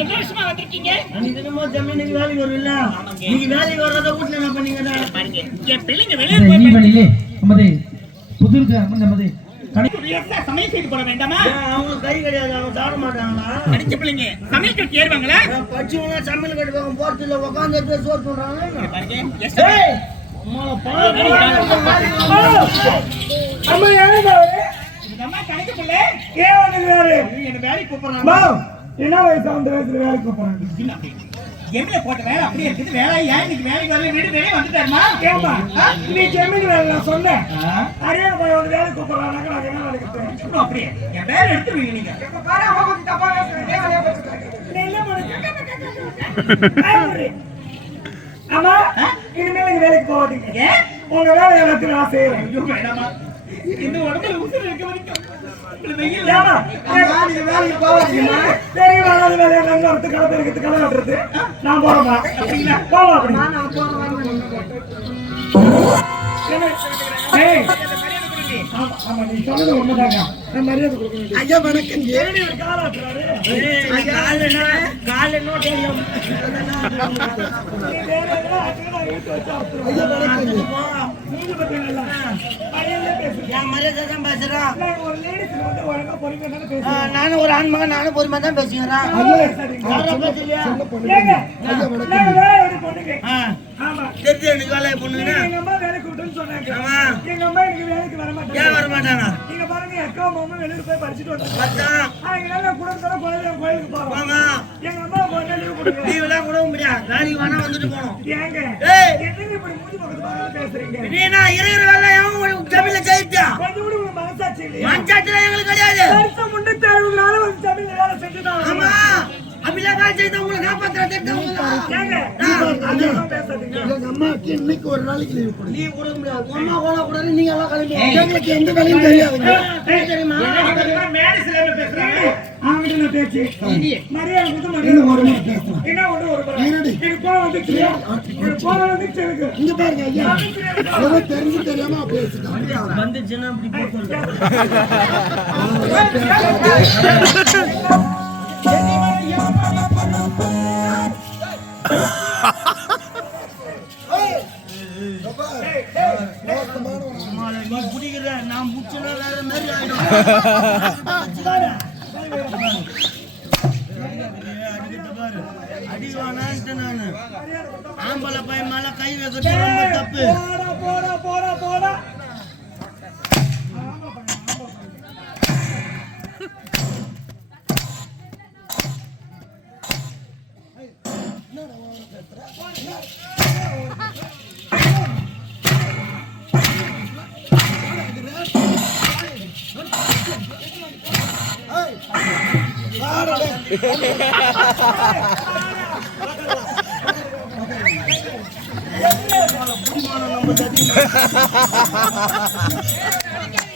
என்ன விஷயமா வந்திருக்கீங்க? அன்னைக்கு ஜமீனுக்கு வேலைக்கு ஆமாங்க. நீங்க வேலைக்கு வர்றத வீட்டுல என்ன பண்ணீங்க? பாருங்க என் பிள்ளைங்க வெளியே போய் ஈவனிலே நமது புதிர்க நமது சமையல் செய்து போட வேண்டாமா? அவங்க கை கிடையாது அவங்க சாப்பிட மாட்டாங்களா? படிச்ச பிள்ளைங்க சமையல் கட்டு ஏறுவாங்களா? படிச்சவங்க சமையல் கட்டுவாங்க போறதுல உட்காந்து சோறு பண்றாங்க என்ன வேலைக்கு கூப்பிடுறாங்க. அம்மா என்ன வயசு அந்த வயசுல வேலைக்கு போறாங்க எம்ல போட்ட வேலை அப்படியே இருக்குது. வேலை ஏன் இன்னைக்கு வேலைக்கு வரல? வீடு வேலையே வந்துட்டாருமா? ஏமா நீ ஜெமீன் வேலை நான் சொன்னேன். போய் ஒரு வேலைக்கு கூப்பிடுறாங்க நான் என்ன வேலைக்கு போறேன்? அப்படியே என் வேலை எடுத்துருவீங்க நீங்க. அம்மா இனிமேல் நீங்க வேலைக்கு போகாதீங்க. உங்க வேலை எல்லாத்தையும் நான் செய்யறேன் இந்த உடம்புல உசுறு இருக்க வரைக்கும் நல்லா நான் போறேன் போவா அப்படி ஐயா வணக்கம். நானும் ஒரு ஆண்மகன் நானும் பொறுமையா தான் பேசுகிறேன் பொண்ணுங்க? எனக்கு வேலையை பொண்ணுன்னு. எங்க அம்மா வேலைக்கு கூப்பிட்டுன்னு சொன்னாங்க. எங்க அம்மா எனக்கு வேலைக்கு வர ஏன் மாட்டாங்க. வர மாட்டாங்க நீங்க பாருங்க, என் அக்கா மாமா வெளியூர் போய் படிச்சுட்டு வந்தாங்க. அதனால நான் குடும்பத்தோட கோயிலுக்கு கோயிலுக்கு போறோம். எங்க அம்மா கொஞ்சம் leave கொடுங்க. லீவெல்லாம் கூட முடியாது வேலைக்கு வேணா வந்துட்டு போனோம் ஏங்க, ஏய் என்னங்க இப்படி மூஞ்சி பக்கத்து பக்கத்துல பேசுறீங்க? நீ நான் இருக்கிற வேலை எவன் ஜமீன்ல ஜெயிச்சா கொஞ்சம் கூட உங்களுக்கு மனசாட்சி இல்லையா? மஞ்சாத்துல எங்களுக்கு கிடையாது வருஷம் முன்னூத்தி அறுபது நாள் வந்து ஜமீன்ல வேலை செஞ்சுதான் ஆமா ஆகணும். அப்படிலாம் வேலை செய்த உங்களை காப்பாத்துற திட்டம் ஏங்க, அதெல்லாம் பேசாதீங்க. அம்மாக்கு இன்னைக்கு ஒரு நாளைக்கு லீவ் கொடு லீவ் கொடுக்க முடியாது. அம்மா போன கூடாது நீங்க எல்லாம் கிளம்பி. எங்களுக்கு எந்த வேலையும் கொடுங்க. ஏதோ தெரிஞ்சு தெரியாம பேசிட்டாங்க அடிவானான்ட்டு நானு ஆம்பளை பையன் மேல கை வைக்கிறது ரொம்ப தப்பு போடா, போடா, போடா, போடா. போற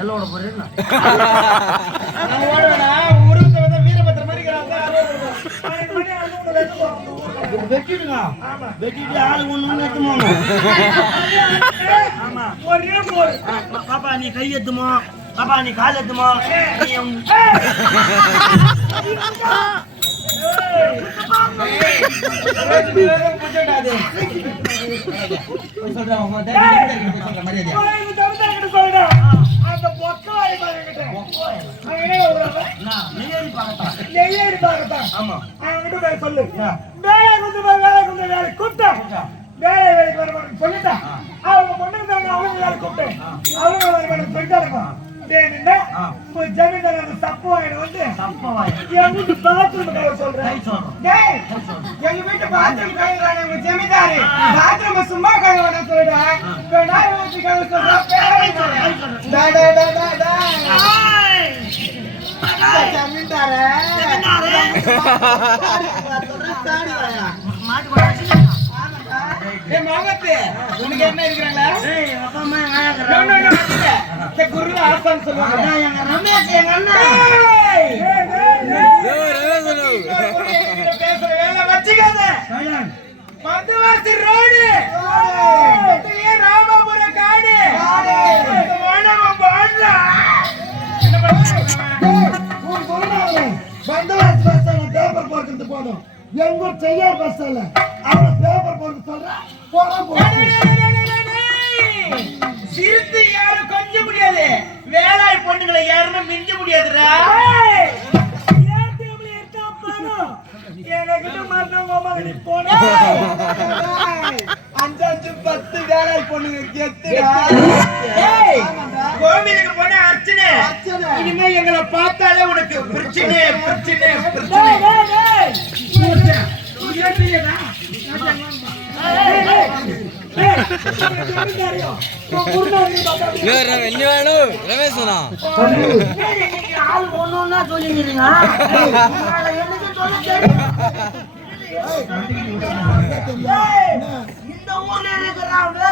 எல்லோட போறேன் வீரபத்திர மாதிரி வெட்டிடுங்க வெட்டிட்டு ஒண்ணு ஒரே போடு. பாப்பா நீ கை எத்துமோ பாப்பா நீ கால் எத்துமோ நீ சொல்லு. வேலை வேலை வேலை வேலை வேலைக்கு அவங்க பொண்ணுங்க அவங்க வேலை கூப்பிட்டேன். அவங்க வர ஆ. உங்க ஜமீன்தார் அந்த சப்பு வாங்கிட்டு வந்து என் வீட்டு bathroom கதவை சொல்றேன். கை சொல்றோம் பாத்ரூம் கழுவுறானே உங்க ஜமீன்தாரு. பாத்ரூம் சும்மா சொல்றேன். கழுவ பேரை சொல்றேன். டா, டா, டா, டா, டா. ஜமீன்தாரே. ஏய், மாமத்து, உனக்கு என்ன இருக்கிறாங்களா? ஏய், அப்பா அம்மா ஆயாக்குறா. no, no, இல்ல. இந்த குருவை ஆசான்னு சொல்லுவாங்க. அதான் எங்க ரமேஷ் எங்க அண்ணா ஏய்! என்கிட்ட பேசுற வேலை வச்சுக்காத. மதுவாசி ரோடு. பக்கத்துலயே ராமாபுரம் காடு. இந்த மண்டபம் பாடுறா. என்ன பண்ற? உன் சொல்றாங்க பந்தவாசி பஸ் பேப்பர் போடுறது போதும் எங்க ஊர் செய்யார் பஸ் இல்ல அவன் பேப்பர் போட்டு சொல்ற போறா டேய், டேய், டேய், டேய், டேய், டேய். சிரித்து யாரும் கொஞ்ச முடியாது. வேலாய் பொண்ணுங்களை யாருமே மிஞ்ச முடியாதுடா. அஞ்சு அஞ்சு பத்து வேலாய் பொண்ணுங்க கெத்துடா. ஏய், கோவிலுக்கு போன இனிமே எங்களை பார்த்தாலே உனக்கு பிரச்சனை பிரச்சனை பிரச்சனை ஆள் ஒண்ணு சொல்லிக்கிறீங்க தெரியும். ஏய், இந்த ஊர்ல இருக்கிற வேலை